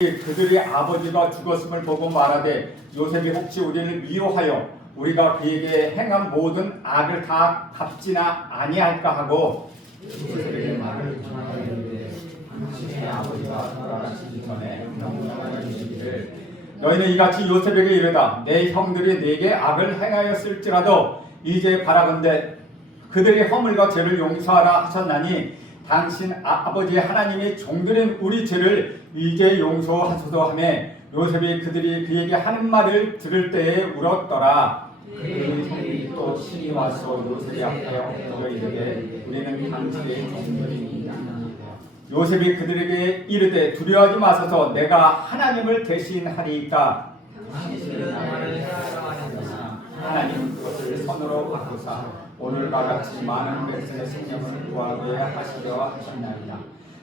그들의 아버지가 죽었음을 보고 말하되 요셉이 혹시 우리를 미워하여 우리가 그에게 행한 모든 악을 다 갚지나 아니할까 하고 요셉에게 말을 전하였는데 당신의 아버지가 돌아가시기 전에 명령하여 이르기를 너희는 이같이 요셉에게 이르다 내 형들이 내게 악을 행하였을지라도 이제 바라건대 그들의 허물과 죄를 용서하라 하셨나니 당신 아버지 하나님이 종들인 우리 죄를 이제 용서하소서 하며 요셉이 그들이 그에게 하는 말을 들을 때에 울었더라. 그 형이 또 친히 와서 요셉이 앞에 엎드려 이르되 우리는 당신의 종들이니이다. 요셉이 그들에게 이르되 두려워하지 마소서 내가 하나님을 대신하리이까. 당신은 나를 사랑하셨으나 하나님은 그것을 선으로 바꾸사 오늘과 같이 많은 백성의 생명을 구하게 하시려 하셨나이다.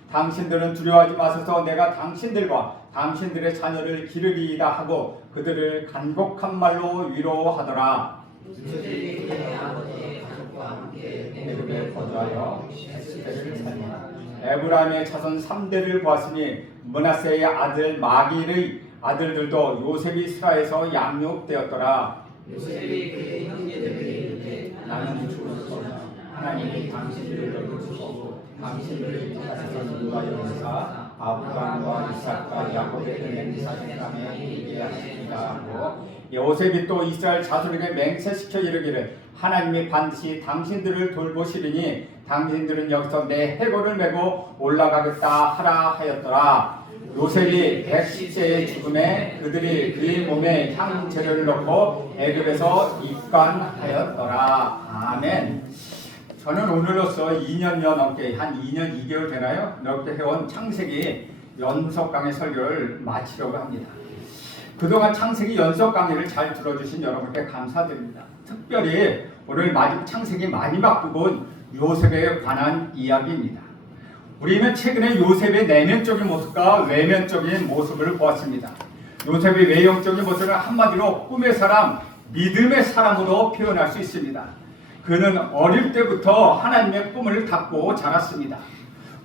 당신들은 두려워하지 마소서 내가 당신들과 당신들의 자녀를 기르리이다 하고 그들을 간곡한 말로 위로하더라. 요셉이 그의 아버지의 가족과 함께 애굽에 거주하여 에스테를 살리라. 에브라임의 자손 3대를 보았으니 므낫세의 아들 마길의 아들들도 요셉이 이스라엘에서 양육되었더라. 요셉이 그의 형제들에게 이르되 나는 죽었으나 하나님이 당신들을 거두시고 당신들을 택하셔서 인도하여 오사 아브라함과 이삭과 야곱에게 맹세하신 땅에 이르게 하시리라 하고 요셉이 또 이스라엘 자손에게 맹세시켜 이르기를 하나님이 반드시 당신들을 돌보시리니 당신들은 여기서 내 해골을 메고 올라가겠다 하라 하였더라. 요셉이 110세의 죽음에 그들이 그의 몸에 향재료를 넣고 애굽에서 입관하였더라. 아멘. 저는 오늘로써 2년여 넘게 한 2년 2개월 되나요? 넘게 해온 창세기 연속 강의 설교를 마치려고 합니다. 그동안 창세기 연속 강의를 잘 들어주신 여러분께 감사드립니다. 특별히 오늘 창세기 마지막 부분 요셉에 관한 이야기입니다. 우리는 최근에 요셉의 내면적인 모습과 외면적인 모습을 보았습니다. 요셉의 외형적인 모습을 한마디로 꿈의 사람, 믿음의 사람으로 표현할 수 있습니다. 그는 어릴 때부터 하나님의 꿈을 갖고 자랐습니다.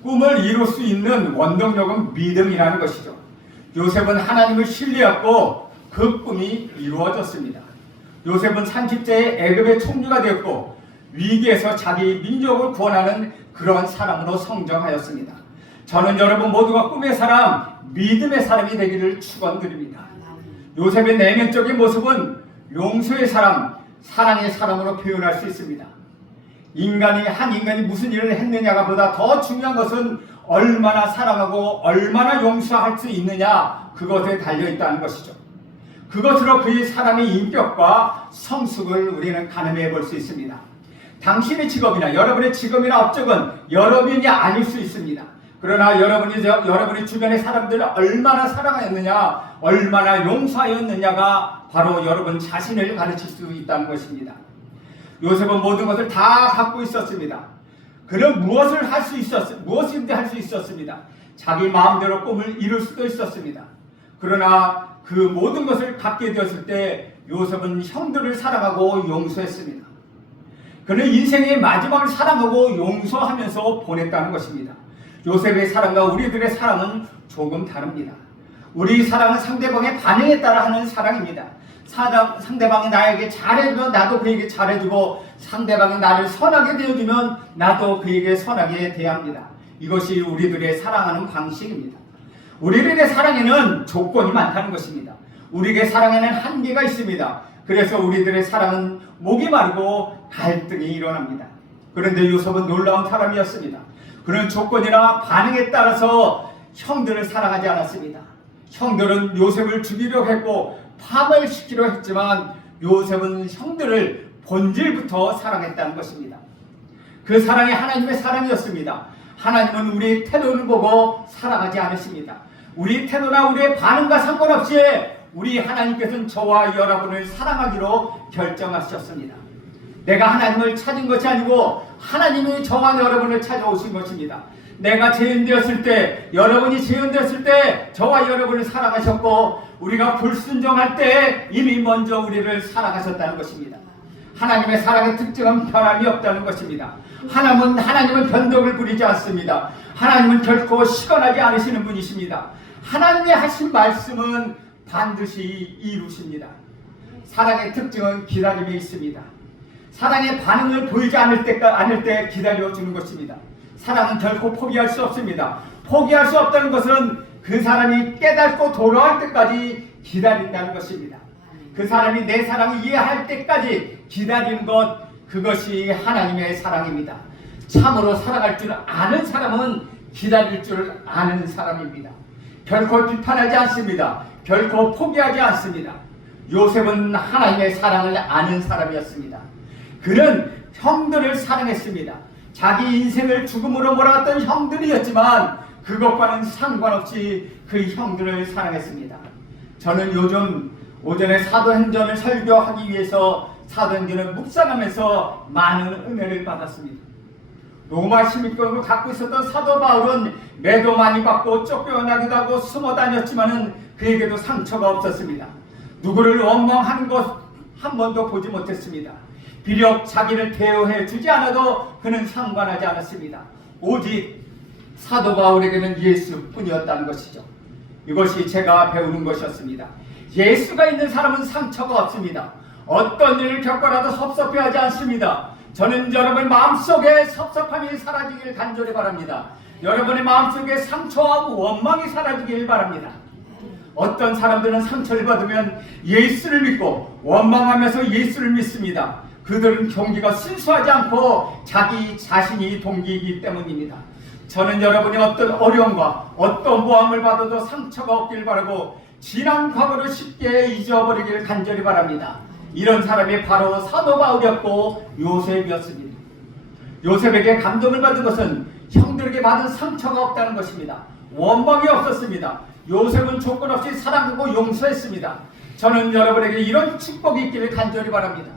꿈을 이룰 수 있는 원동력은 믿음이라는 것이죠. 요셉은 하나님을 신뢰했고 그 꿈이 이루어졌습니다. 요셉은 30세에 애굽의 총리가 되었고 위기에서 자기 민족을 구원하는 그런 사람으로 성장하였습니다. 저는 여러분 모두가 꿈의 사람, 믿음의 사람이 되기를 축원드립니다. 요셉의 내면적인 모습은 용서의 사람, 사랑의 사람으로 표현할 수 있습니다. 한 인간이 무슨 일을 했느냐가 보다 더 중요한 것은 얼마나 사랑하고 얼마나 용서할 수 있느냐 그것에 달려있다는 것이죠. 그것으로 그의 사람의 인격과 성숙을 우리는 가늠해 볼 수 있습니다. 당신의 직업이나 여러분의 직업이나 업적은 여러분이 아닐 수 있습니다. 그러나 여러분이 주변의 사람들을 얼마나 사랑하였느냐, 얼마나 용서하였느냐가 바로 여러분 자신을 가르칠 수 있다는 것입니다. 요셉은 모든 것을 다 갖고 있었습니다. 그는 무엇이든지 할 수 있었습니다. 자기 마음대로 꿈을 이룰 수도 있었습니다. 그러나 그 모든 것을 갖게 되었을 때 요셉은 형들을 사랑하고 용서했습니다. 그는 인생의 마지막을 사랑하고 용서하면서 보냈다는 것입니다. 요셉의 사랑과 우리들의 사랑은 조금 다릅니다. 우리 사랑은 상대방의 반응에 따라 하는 사랑입니다. 상대방이 나에게 잘해주면 나도 그에게 잘해주고 상대방이 나를 선하게 대해주면 나도 그에게 선하게 대합니다. 이것이 우리들의 사랑하는 방식입니다. 우리들의 사랑에는 조건이 많다는 것입니다. 우리의 사랑에는 한계가 있습니다. 그래서 우리들의 사랑은 목이 마르고 갈등이 일어납니다. 그런데 요셉은 놀라운 사람이었습니다. 그는 조건이나 반응에 따라서 형들을 사랑하지 않았습니다. 형들은 요셉을 죽이려 했고 파멸시키려 했지만 요셉은 형들을 본질부터 사랑했다는 것입니다. 그 사랑이 하나님의 사랑이었습니다. 하나님은 우리의 태도를 보고 사랑하지 않으십니다. 우리 태도나 우리의 반응과 상관없이 우리 하나님께서는 저와 여러분을 사랑하기로 결정하셨습니다. 내가 하나님을 찾은 것이 아니고 하나님이 저와 여러분을 찾아오신 것입니다. 내가 죄인되었을 때, 여러분이 죄인되었을 때 저와 여러분을 사랑하셨고 우리가 불순종할 때 이미 먼저 우리를 사랑하셨다는 것입니다. 하나님의 사랑의 특징은 변함이 없다는 것입니다. 하나님은 변덕을 부리지 않습니다. 하나님은 결코 시건하지 않으시는 분이십니다. 하나님의 하신 말씀은 반드시 이루십니다. 사랑의 특징은 기다림에 있습니다. 사랑의 반응을 보이지 않을 때 기다려주는 것입니다. 사랑은 결코 포기할 수 없습니다. 포기할 수 없다는 것은 그 사람이 깨닫고 돌아올 때까지 기다린다는 것입니다. 그 사람이 내 사랑을 이해할 때까지 기다리는 것, 그것이 하나님의 사랑입니다. 참으로 사랑할 줄 아는 사람은 기다릴 줄 아는 사람입니다. 결코 비판하지 않습니다. 결코 포기하지 않습니다. 요셉은 하나님의 사랑을 아는 사람이었습니다. 그는 형들을 사랑했습니다. 자기 인생을 죽음으로 몰아갔던 형들이었지만 그것과는 상관없이 그 형들을 사랑했습니다. 저는 요즘 오전에 사도행전을 설교하기 위해서 사도행전을 묵상하면서 많은 은혜를 받았습니다. 로마 시민권을 갖고 있었던 사도 바울은 매도 많이 받고 쫓겨나기도 하고 숨어 다녔지만은 그에게도 상처가 없었습니다. 누구를 원망하는 것 한 번도 보지 못했습니다. 비록 자기를 대우해 주지 않아도 그는 상관하지 않았습니다. 오직 사도 바울에게는 예수뿐이었다는 것이죠. 이것이 제가 배우는 것이었습니다. 예수가 있는 사람은 상처가 없습니다. 어떤 일을 겪어라도 섭섭해하지 않습니다. 저는 여러분의 마음속에 섭섭함이 사라지길 간절히 바랍니다. 여러분의 마음속에 상처와 원망이 사라지길 바랍니다. 어떤 사람들은 상처를 받으면 예수를 믿고 원망하면서 예수를 믿습니다. 그들은 동기가 순수하지 않고 자기 자신이 동기이기 때문입니다. 저는 여러분이 어떤 어려움과 어떤 모함을 받아도 상처가 없길 바라고 지난 과거를 쉽게 잊어버리길 간절히 바랍니다. 이런 사람이 바로 사도 바울이었고 요셉이었습니다. 요셉에게 감동을 받은 것은 형들에게 받은 상처가 없다는 것입니다. 원망이 없었습니다. 요셉은 조건 없이 사랑하고 용서했습니다. 저는 여러분에게 이런 축복이 있기를 간절히 바랍니다.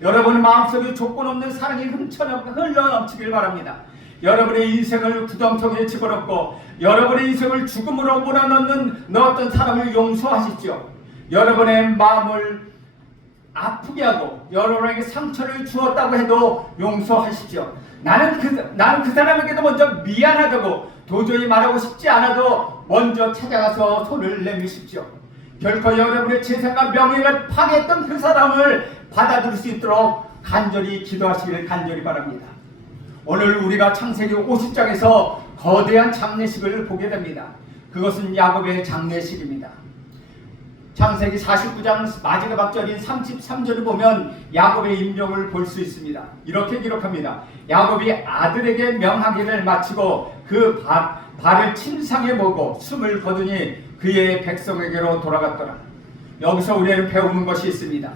여러분의 마음속에 조건 없는 사랑이 흘러넘치길 바랍니다. 여러분의 인생을 구덩텅이에 집어넣고 여러분의 인생을 죽음으로 몰아넣는 사람을 용서하십시오. 여러분의 마음을 아프게 하고 여러분에게 상처를 주었다고 해도 용서하십시오. 나는 그 사람에게도 먼저 미안하다고 도저히 말하고 싶지 않아도 먼저 찾아가서 손을 내미십시오. 결코 여러분의 재산과 명예를 파괴했던 그 사람을 받아들일 수 있도록 간절히 기도하시길 간절히 바랍니다. 오늘 우리가 창세기 50장에서 거대한 장례식을 보게 됩니다. 그것은 야곱의 장례식입니다. 창세기 49장 마지막 박절인 33절을 보면 야곱의 임종을 볼 수 있습니다. 이렇게 기록합니다. 야곱이 아들에게 명하기를 마치고 그 발을 침상에 모고 숨을 거두니 그의 백성에게로 돌아갔더라. 여기서 우리는 배우는 것이 있습니다.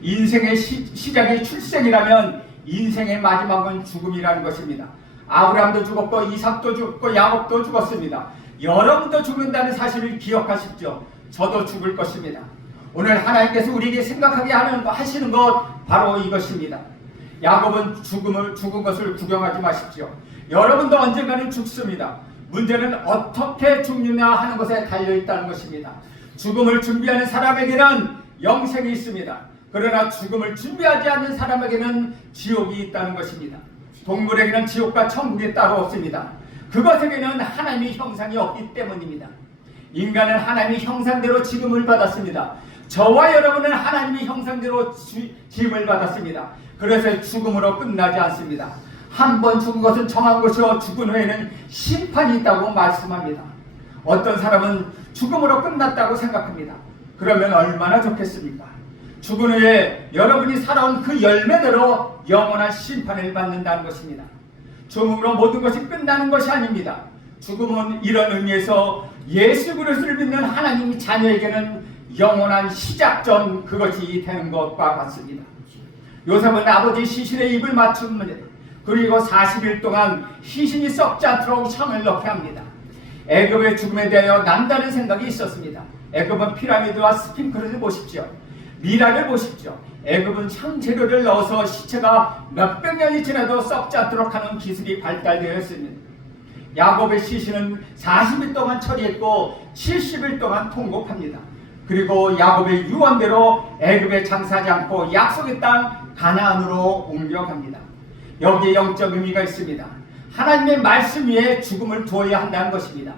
인생의 시작이 출생이라면 인생의 마지막은 죽음이라는 것입니다. 아브라함도 죽었고 이삭도 죽었고 야곱도 죽었습니다. 여러분도 죽는다는 사실을 기억하십시오. 저도 죽을 것입니다. 오늘 하나님께서 우리에게 생각하게 하시는 것 바로 이것입니다. 야곱은 죽은 것을 구경하지 마십시오. 여러분도 언젠가는 죽습니다. 문제는 어떻게 죽느냐 하는 것에 달려있다는 것입니다. 죽음을 준비하는 사람에게는 영생이 있습니다. 그러나 죽음을 준비하지 않는 사람에게는 지옥이 있다는 것입니다. 동물에게는 지옥과 천국이 따로 없습니다. 그것에게는 하나님의 형상이 없기 때문입니다. 인간은 하나님의 형상대로 지음을 받았습니다. 저와 여러분은 하나님의 형상대로 지음을 받았습니다. 그래서 죽음으로 끝나지 않습니다. 한 번 죽은 것은 정한 것이요 죽은 후에는 심판이 있다고 말씀합니다. 어떤 사람은 죽음으로 끝났다고 생각합니다. 그러면 얼마나 좋겠습니까? 죽은 후에 여러분이 살아온 그 열매대로 영원한 심판을 받는다는 것입니다. 죽음으로 모든 것이 끝나는 것이 아닙니다. 죽음은 이런 의미에서 예수 그리스도를 믿는 하나님 자녀에게는 영원한 시작점, 그것이 되는 것과 같습니다. 요셉은 아버지 시신에 입을 맞춥니다. 그리고 40일 동안 시신이 썩지 않도록 성을 넣게 합니다. 애굽의 죽음에 대하여 남다른 생각이 있었습니다. 애굽은 피라미드와 스핑크스를 보십시오. 미라를 보십시오. 애굽은 향재료를 넣어서 시체가 몇백 년이 지나도 썩지 않도록 하는 기술이 발달되어 있습니다. 야곱의 시신은 40일 동안 처리했고 70일 동안 통곡합니다. 그리고 야곱의 유언대로 애굽에 장사하지 않고 약속의 땅 가나안으로 옮겨갑니다. 여기에 영적 의미가 있습니다. 하나님의 말씀 위에 죽음을 두어야 한다는 것입니다.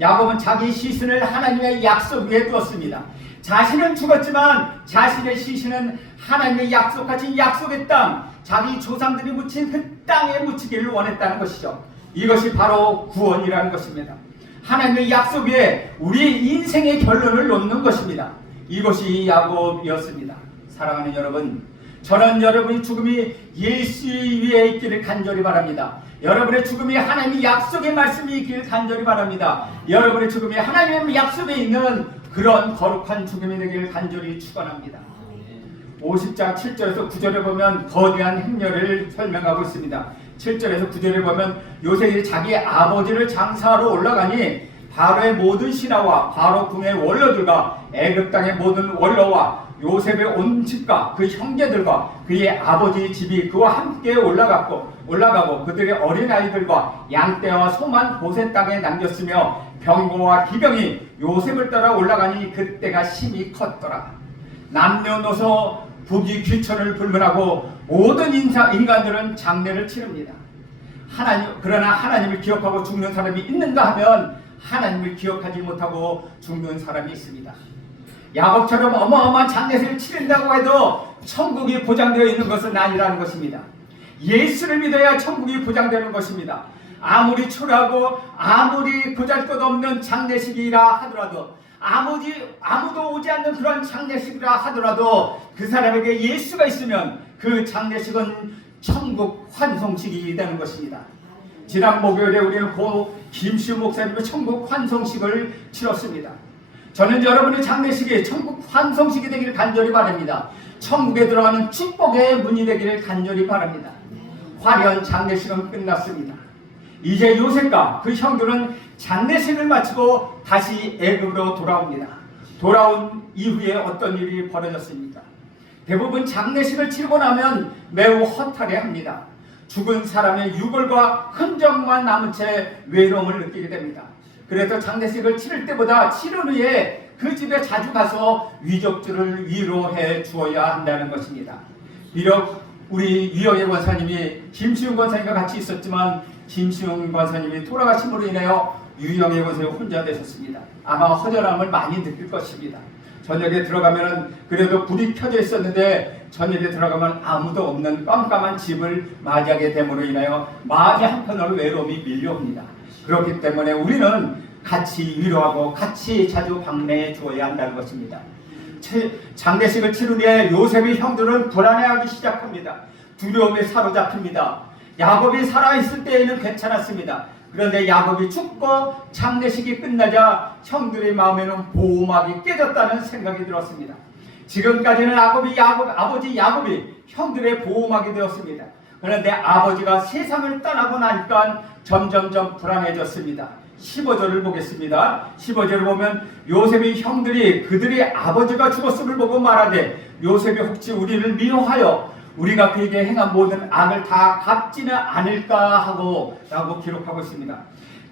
야곱은 자기 시신을 하나님의 약속 위에 두었습니다. 자신은 죽었지만 자신의 시신은 하나님의 약속하신 약속의 땅, 자기 조상들이 묻힌 그 땅에 묻히기를 원했다는 것이죠. 이것이 바로 구원이라는 것입니다. 하나님의 약속 위에 우리 인생의 결론을 놓는 것입니다. 이것이 야곱이었습니다. 사랑하는 여러분, 저는 여러분의 죽음이 예수 위에 있기를 간절히 바랍니다. 여러분의 죽음이 하나님의 약속의 말씀이 있기를 간절히 바랍니다. 여러분의 죽음이 하나님의 약속에 있는 그런 거룩한 죽음이 되기를 간절히 축원합니다. 50장 7절에서 9절에 보면 거대한 행렬을 설명하고 있습니다. 7절에서 9절에 보면 요셉이 자기 아버지를 장사하러 올라가니 바로의 모든 신하와 바로 궁의 원로들과 애굽 땅의 모든 원로와 요셉의 온 집과 그 형제들과 그의 아버지 집이 그와 함께 올라가고 그들의 어린아이들과 양떼와 소만 고센 땅에 남겼으며 병거와 기병이 요셉을 따라 올라가니 그때가 심히 컸더라. 남녀노소 부귀 귀천을 불문하고 모든 인간들은 장례를 치릅니다. 그러나 하나님을 기억하고 죽는 사람이 있는가 하면 하나님을 기억하지 못하고 죽는 사람이 있습니다. 야곱처럼 어마어마한 장례를 치른다고 해도 천국이 보장되어 있는 것은 아니라는 것입니다. 예수를 믿어야 천국이 보장되는 것입니다. 아무리 초라하고 아무리 보잘것없는 장례식이라 하더라도 아무도 오지 않는 그런 장례식이라 하더라도 그 사람에게 예수가 있으면 그 장례식은 천국 환송식이 되는 것입니다. 지난 목요일에 우리는 고 김시우 목사님의 천국 환송식을 치렀습니다. 저는 여러분의 장례식이 천국 환송식이 되기를 간절히 바랍니다. 천국에 들어가는 축복의 문이 되기를 간절히 바랍니다. 화려한 장례식은 끝났습니다. 이제 요셉과 그 형들은 장례식을 마치고 다시 애굽으로 돌아옵니다. 돌아온 이후에 어떤 일이 벌어졌습니까? 대부분 장례식을 치르고 나면 매우 허탈해합니다. 죽은 사람의 유골과 흔적만 남은 채 외로움을 느끼게 됩니다. 그래서 장례식을 치를 때보다 치른 후에 그 집에 자주 가서 위족들을 위로해 주어야 한다는 것입니다. 비록 우리 유영애 권사님이 김시웅 권사님과 같이 있었지만 김시웅 권사님이 돌아가심으로 인하여 유영애 권사님이 혼자 되셨습니다. 아마 허전함을 많이 느낄 것입니다. 저녁에 들어가면 그래도 불이 켜져 있었는데 저녁에 들어가면 아무도 없는 깜깜한 집을 맞이하게 됨으로 인하여 마음이 한편으로 외로움이 밀려옵니다. 그렇기 때문에 우리는 같이 위로하고 같이 자주 방문해 주어야 한다는 것입니다. 장례식을 치른 후에 요셉의 형들은 불안해하기 시작합니다. 두려움에 사로잡힙니다. 야곱이 살아있을 때에는 괜찮았습니다. 그런데 야곱이 죽고 장례식이 끝나자 형들의 마음에는 보호막이 깨졌다는 생각이 들었습니다. 지금까지는 아버지 야곱이 형들의 보호막이 되었습니다. 그런데 아버지가 세상을 떠나고 나니까 점점점 불안해졌습니다. 15절을 보겠습니다. 15절을 보면 요셉의 형들이 그들의 아버지가 죽었음을 보고 말하되 요셉이 혹시 우리를 미워하여 우리가 그에게 행한 모든 악을 다 갚지는 않을까 하고 라고 기록하고 있습니다.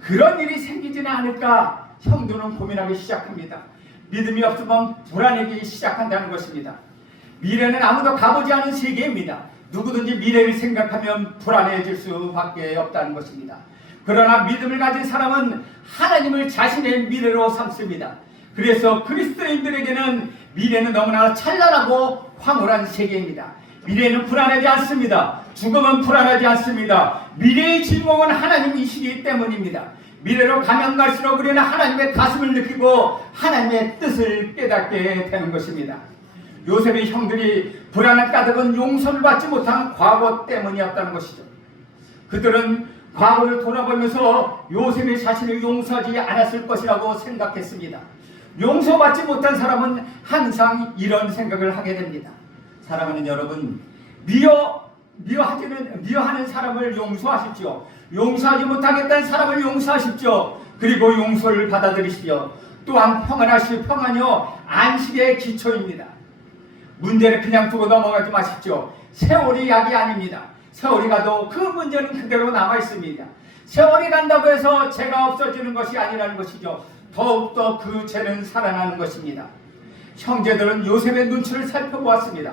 그런 일이 생기지는 않을까 형들은 고민하기 시작합니다. 믿음이 없으면 불안해지기 시작한다는 것입니다. 미래는 아무도 가보지 않은 세계입니다. 누구든지 미래를 생각하면 불안해질 수밖에 없다는 것입니다. 그러나 믿음을 가진 사람은 하나님을 자신의 미래로 삼습니다. 그래서 그리스도인들에게는 미래는 너무나 찬란하고 황홀한 세계입니다. 미래는 불안하지 않습니다. 죽음은 불안하지 않습니다. 미래의 주인공은 하나님이시기 때문입니다. 미래로 가면 갈수록 우리는 하나님의 가슴을 느끼고 하나님의 뜻을 깨닫게 되는 것입니다. 요셉의 형들이 불안한 까닭은 용서를 받지 못한 과거 때문이었다는 것이죠. 그들은 과거를 돌아보면서 요셉이 자신을 용서하지 않았을 것이라고 생각했습니다. 용서받지 못한 사람은 항상 이런 생각을 하게 됩니다. 사랑하는 여러분, 미워하는 사람을 용서하십시오. 용서하지 못하겠다는 사람을 용서하십시오. 그리고 용서를 받아들이십시오. 또한 평안이요 안식의 기초입니다. 문제를 그냥 두고 넘어가지 마십시오. 세월이 약이 아닙니다. 세월이 가도 그 문제는 그대로 남아있습니다. 세월이 간다고 해서 죄가 없어지는 것이 아니라는 것이죠. 더욱더 그 죄는 살아나는 것입니다. 형제들은 요셉의 눈치를 살펴보았습니다.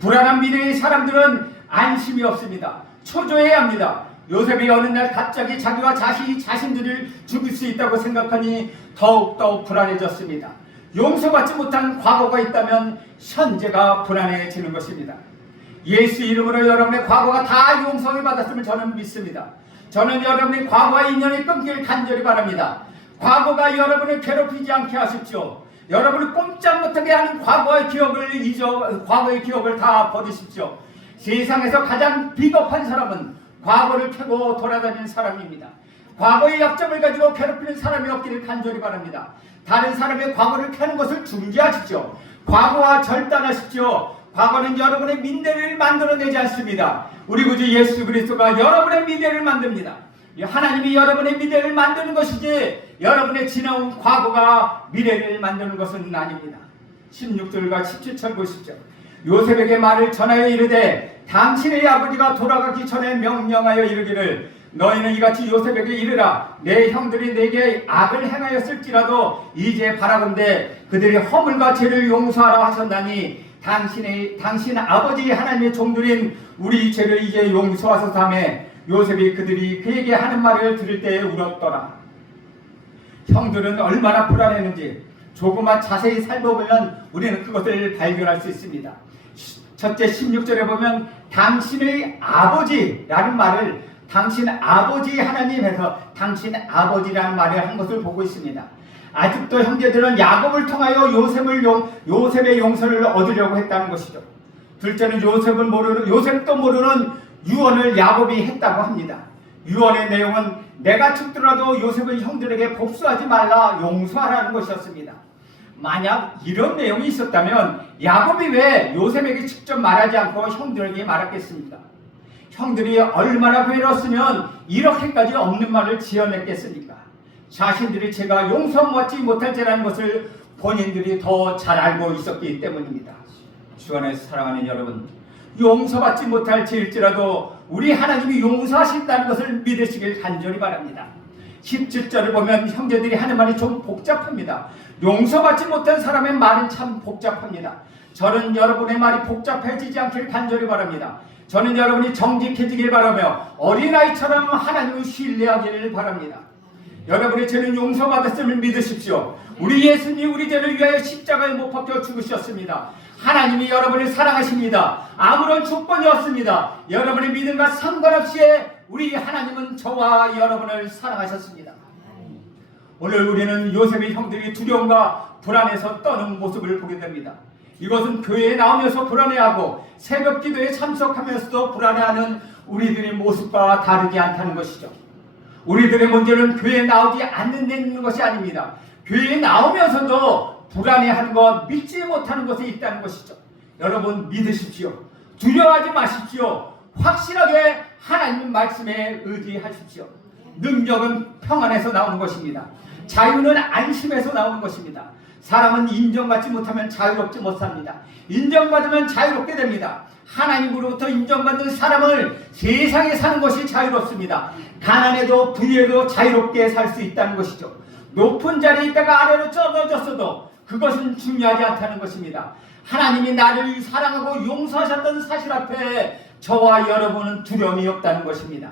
불안한 미래의 사람들은 안심이 없습니다. 초조해야 합니다. 요셉이 어느 날 갑자기 자기와 자신들을 죽일 수 있다고 생각하니 더욱더 불안해졌습니다. 용서받지 못한 과거가 있다면 현재가 불안해지는 것입니다. 예수 이름으로 여러분의 과거가 다 용서를 받았음을 저는 믿습니다. 저는 여러분의 과거와 인연이 끊길 간절히 바랍니다. 과거가 여러분을 괴롭히지 않게 하십시오. 여러분을 꼼짝 못하게 하는 과거의 기억을 다 버리십시오. 세상에서 가장 비겁한 사람은 과거를 캐고 돌아다니는 사람입니다. 과거의 약점을 가지고 괴롭히는 사람이 없기를 간절히 바랍니다. 다른 사람의 과거를 캐는 것을 중지하십시오. 과거와 절단하십시오. 과거는 여러분의 민대를 만들어내지 않습니다. 우리 구주 예수 그리스도가 여러분의 미래를 만듭니다. 하나님이 여러분의 미래를 만드는 것이지 여러분의 지나온 과거가 미래를 만드는 것은 아닙니다. 16절과 17절 보십시오. 요셉에게 말을 전하여 이르되 당신의 아버지가 돌아가기 전에 명령하여 이르기를 너희는 이같이 요셉에게 이르라 내 형들이 내게 악을 행하였을지라도 이제 바라건대 그들이 허물과 죄를 용서하라 하셨나니 당신 아버지 하나님의 종들인 우리 죄를 이제 용서하소서 하며 요셉이 그들이 그에게 하는 말을 들을 때에 울었더라. 형들은 얼마나 불안했는지 조금만 자세히 살펴보면 우리는 그것을 발견할 수 있습니다. 첫째 16절에 보면 당신의 아버지라는 말을 당신 아버지 하나님에서 당신 아버지라는 말을 한 것을 보고 있습니다. 아직도 형제들은 야곱을 통하여 요셉의 용서를 얻으려고 했다는 것이죠. 둘째는 요셉도 모르는 유언을 야곱이 했다고 합니다. 유언의 내용은 내가 죽더라도 요셉은 형들에게 복수하지 말라 용서하라는 것이었습니다. 만약 이런 내용이 있었다면 야곱이 왜 요셉에게 직접 말하지 않고 형들에게 말했겠습니까? 형들이 얼마나 괴로웠으면 이렇게까지 없는 말을 지어냈겠습니까? 자신들이 제가 용서받지 못할 죄라는 것을 본인들이 더 잘 알고 있었기 때문입니다. 주 안에서 사랑하는 여러분, 용서받지 못할 죄일지라도 우리 하나님이 용서하신다는 것을 믿으시길 간절히 바랍니다. 17절을 보면 형제들이 하는 말이 좀 복잡합니다. 용서받지 못한 사람의 말은 참 복잡합니다. 저는 여러분의 말이 복잡해지지 않길 간절히 바랍니다. 저는 여러분이 정직해지길 바라며 어린아이처럼 하나님을 신뢰하기를 바랍니다. 여러분의 죄는 용서받았음을 믿으십시오. 우리 예수님이 우리 죄를 위하여 십자가에 못 박혀 죽으셨습니다. 하나님이 여러분을 사랑하십니다. 아무런 조건이 없습니다. 여러분의 믿음과 상관없이 우리 하나님은 저와 여러분을 사랑하셨습니다. 오늘 우리는 요셉의 형들이 두려움과 불안에서 떠는 모습을 보게 됩니다. 이것은 교회에 나오면서 불안해하고 새벽 기도에 참석하면서도 불안해하는 우리들의 모습과 다르지 않다는 것이죠. 우리들의 문제는 교회에 나오지 않는 것이 아닙니다. 교회에 나오면서도 불안해하는 것, 믿지 못하는 것이 있다는 것이죠. 여러분 믿으십시오. 두려워하지 마십시오. 확실하게 하나님 말씀에 의지하십시오. 능력은 평안에서 나오는 것입니다. 자유는 안심에서 나오는 것입니다. 사람은 인정받지 못하면 자유롭지 못합니다. 인정받으면 자유롭게 됩니다. 하나님으로부터 인정받는 사람을 세상에 사는 것이 자유롭습니다. 가난해도 부유해도 자유롭게 살 수 있다는 것이죠. 높은 자리에 있다가 아래로 쩌어졌어도 그것은 중요하지 않다는 것입니다. 하나님이 나를 사랑하고 용서하셨던 사실 앞에 저와 여러분은 두려움이 없다는 것입니다.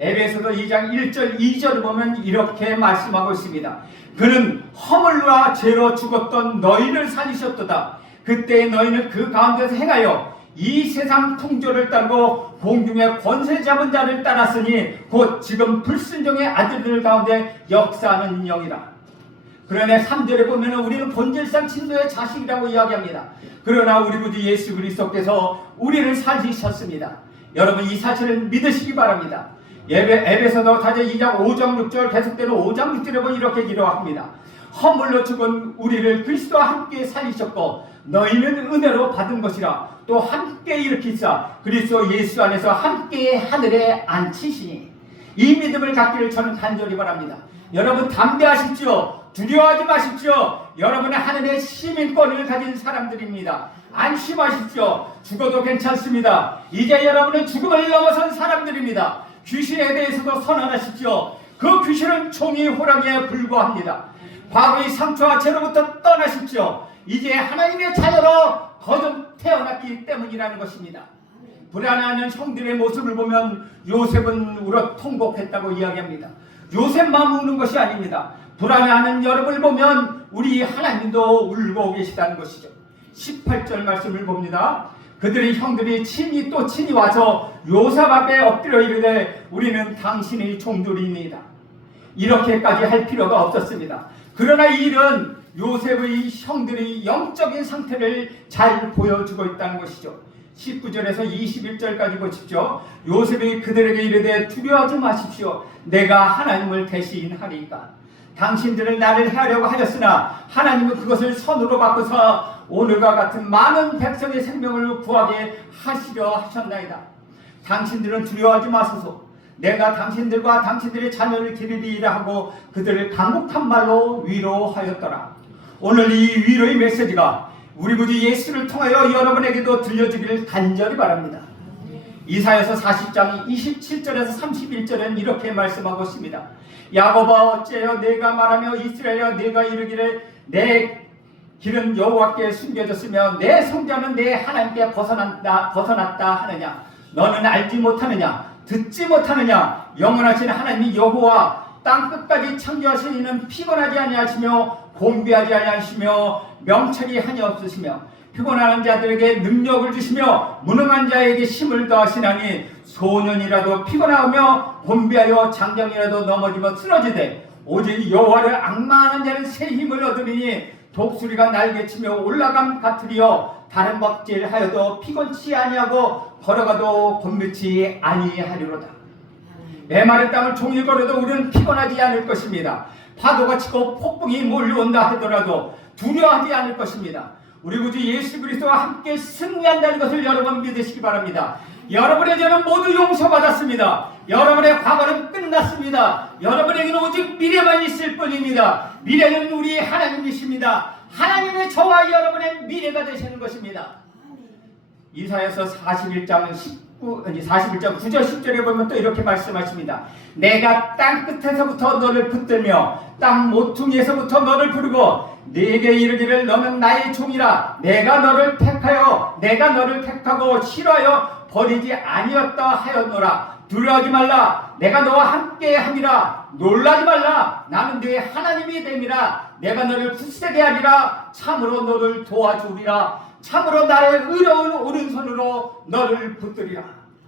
에베소서 2장 1절 2절을 보면 이렇게 말씀하고 있습니다. 그는 허물과 죄로 죽었던 너희를 살리셨도다. 그때 너희는 그 가운데서 행하여 이 세상 풍조를 따르고 공중의 권세 잡은 자를 따랐으니 곧 지금 불순종의 아들들 가운데 역사하는 영이라. 그러나 3절에 보면 우리는 본질상 친노의 자식이라고 이야기합니다. 그러나 우리 구주 예수 그리스도께서 우리를 살리셨습니다. 여러분 이 사실을 믿으시기 바랍니다. 에베소서 2장 5장 6절 계속되는 5장 6절에 보면 이렇게 기록합니다. 허물로 죽은 우리를 그리스도와 함께 살리셨고 너희는 은혜로 받은 것이라 또 함께 일으키사 그리스도 예수 안에서 함께 하늘에 앉히시니 이 믿음을 갖기를 저는 간절히 바랍니다. 여러분 담대하십시오. 두려워하지 마십시오. 여러분의 하늘의 시민권을 가진 사람들입니다. 안심하십시오. 죽어도 괜찮습니다. 이제 여러분은 죽음을 넘어선 사람들입니다. 귀신에 대해서도 선언하십시오. 그 귀신은 종이 호랑이에 불과합니다. 과거의 상처와 죄로부터 떠나십시오. 이제 하나님의 자녀로 거듭 태어났기 때문이라는 것입니다. 불안해하는 형들의 모습을 보면 요셉은 울어 통곡했다고 이야기합니다. 요셉만 우는 것이 아닙니다. 불안해하는 여러분을 보면 우리 하나님도 울고 계시다는 것이죠. 18절 말씀을 봅니다. 그들의 형들이 친히 또 친히 와서 요셉 앞에 엎드려 이르되 우리는 당신의 종들입니다. 이렇게까지 할 필요가 없었습니다. 그러나 이 일은 요셉의 형들의 영적인 상태를 잘 보여주고 있다는 것이죠. 19절에서 21절까지 보십시오. 요셉이 그들에게 이르되 두려워하지 마십시오. 내가 하나님을 대신하리이까. 당신들은 나를 해하려고 하였으나 하나님은 그것을 선으로 바꾸사 오늘과 같은 많은 백성의 생명을 구하게 하시려 하셨나이다. 당신들은 두려워하지 마소서. 내가 당신들과 당신들의 자녀를 기르리이라 하고 그들을 강국한 말로 위로하였더라. 오늘 이 위로의 메시지가 우리 구주 예수를 통하여 여러분에게도 들려주기를 간절히 바랍니다. 이사야서 40장 27절에서 31절은 이렇게 말씀하고 있습니다. 야곱아 어찌하여 내가 말하며 이스라엘아 내가 이르기를 내 길은 여호와께 숨겨졌으며 내 성자는 내 하나님께 벗어났다 하느냐. 너는 알지 못하느냐 듣지 못하느냐. 영원하신 하나님 여호와 땅끝까지 창조하신 이는 피곤하지 아니하시며 곤비하지 아니하시며 명철이 한이 없으시며 피곤한 자들에게 능력을 주시며 무능한 자에게 힘을 더하시나니 소년이라도 피곤하며 곤비하여 장정이라도 넘어지며 쓰러지되 오직 여호와를 앙망하는 자는 새 힘을 얻으리니 독수리가 날개치며 올라감 같으리여 다른 박질하여도 피곤치 아니하고 걸어가도 곤비치 아니하리로다. 메마른 땅을 종일 걸어도 우리는 피곤하지 않을 것입니다. 파도가 치고 폭풍이 몰려온다 하더라도 두려워하지 않을 것입니다. 우리 구주 예수 그리스도와 함께 승리한다는 것을 여러분 믿으시기 바랍니다. 여러분의 죄는 모두 용서받았습니다. 여러분의 과거는 끝났습니다. 여러분에게는 오직 미래만 있을 뿐입니다. 미래는 우리 하나님이십니다. 하나님의 저와 여러분의 미래가 되시는 것입니다. 이사야서 41장 9절 10절에 보면 또 이렇게 말씀하십니다. 내가 땅 끝에서부터 너를 붙들며 땅 모퉁이에서부터 너를 부르고 네게 이르기를 너는 나의 종이라. 내가 너를 택하여 내가 너를 택하고 싫어하여 버리지 아니었다 하였노라. 두려워하지 말라. 내가 너와 함께 함이라. 놀라지 말라. 나는 네 하나님이 됨이라. 내가 너를 굳세게 하리라. 참으로 너를 도와주리라. 참으로 나의 의로운 오른손으로 너를 붙들리라.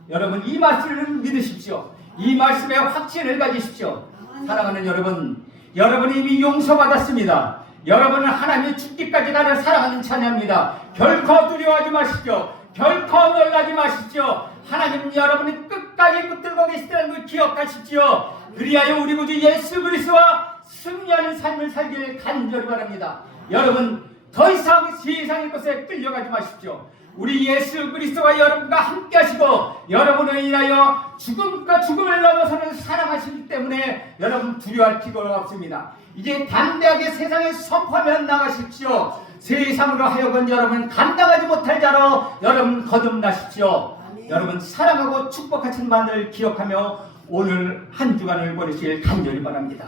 여러분 이 말씀을 믿으십시오. 이 말씀에 확신을 가지십시오. 사랑하는 여러분, 여러분이 이미 용서받았습니다. 여러분은 하나님의 죽기까지 가는 사랑하는 자녀입니다. 결코 두려워하지 마십시오. 결코 놀라지 마십시오. 하나님 여러분이 끝까지 붙들고 계시다는 걸 기억하십시오. 그리하여 우리 구주 예수 그리스도와 승리하는 삶을 살길 간절히 바랍니다. 여러분 더 이상 세상의 것에 끌려가지 마십시오. 우리 예수 그리스도가 여러분과 함께 하시고 여러분을 인하여 죽음과 죽음을 넘어서는 사랑하시기 때문에 여러분 두려워할 필요가 없습니다. 이제 담대하게 세상에 선포하며 나가십시오. 세상으로 하여금 여러분 감당하지 못할 자로 여러분 거듭나십시오. 여러분 사랑하고 축복하신 만을 기억하며 오늘 한 주간을 보내시길 간절히 바랍니다.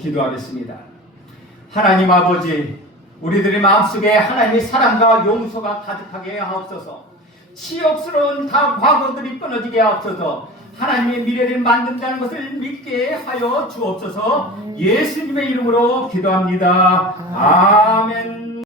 기도하겠습니다. 하나님 아버지, 우리들의 마음속에 하나님의 사랑과 용서가 가득하게 하옵소서. 치욕스러운 다 과거들이 끊어지게 하옵소서. 하나님의 미래를 만든다는 것을 믿게 하여 주옵소서. 예수님의 이름으로 기도합니다. 아멘.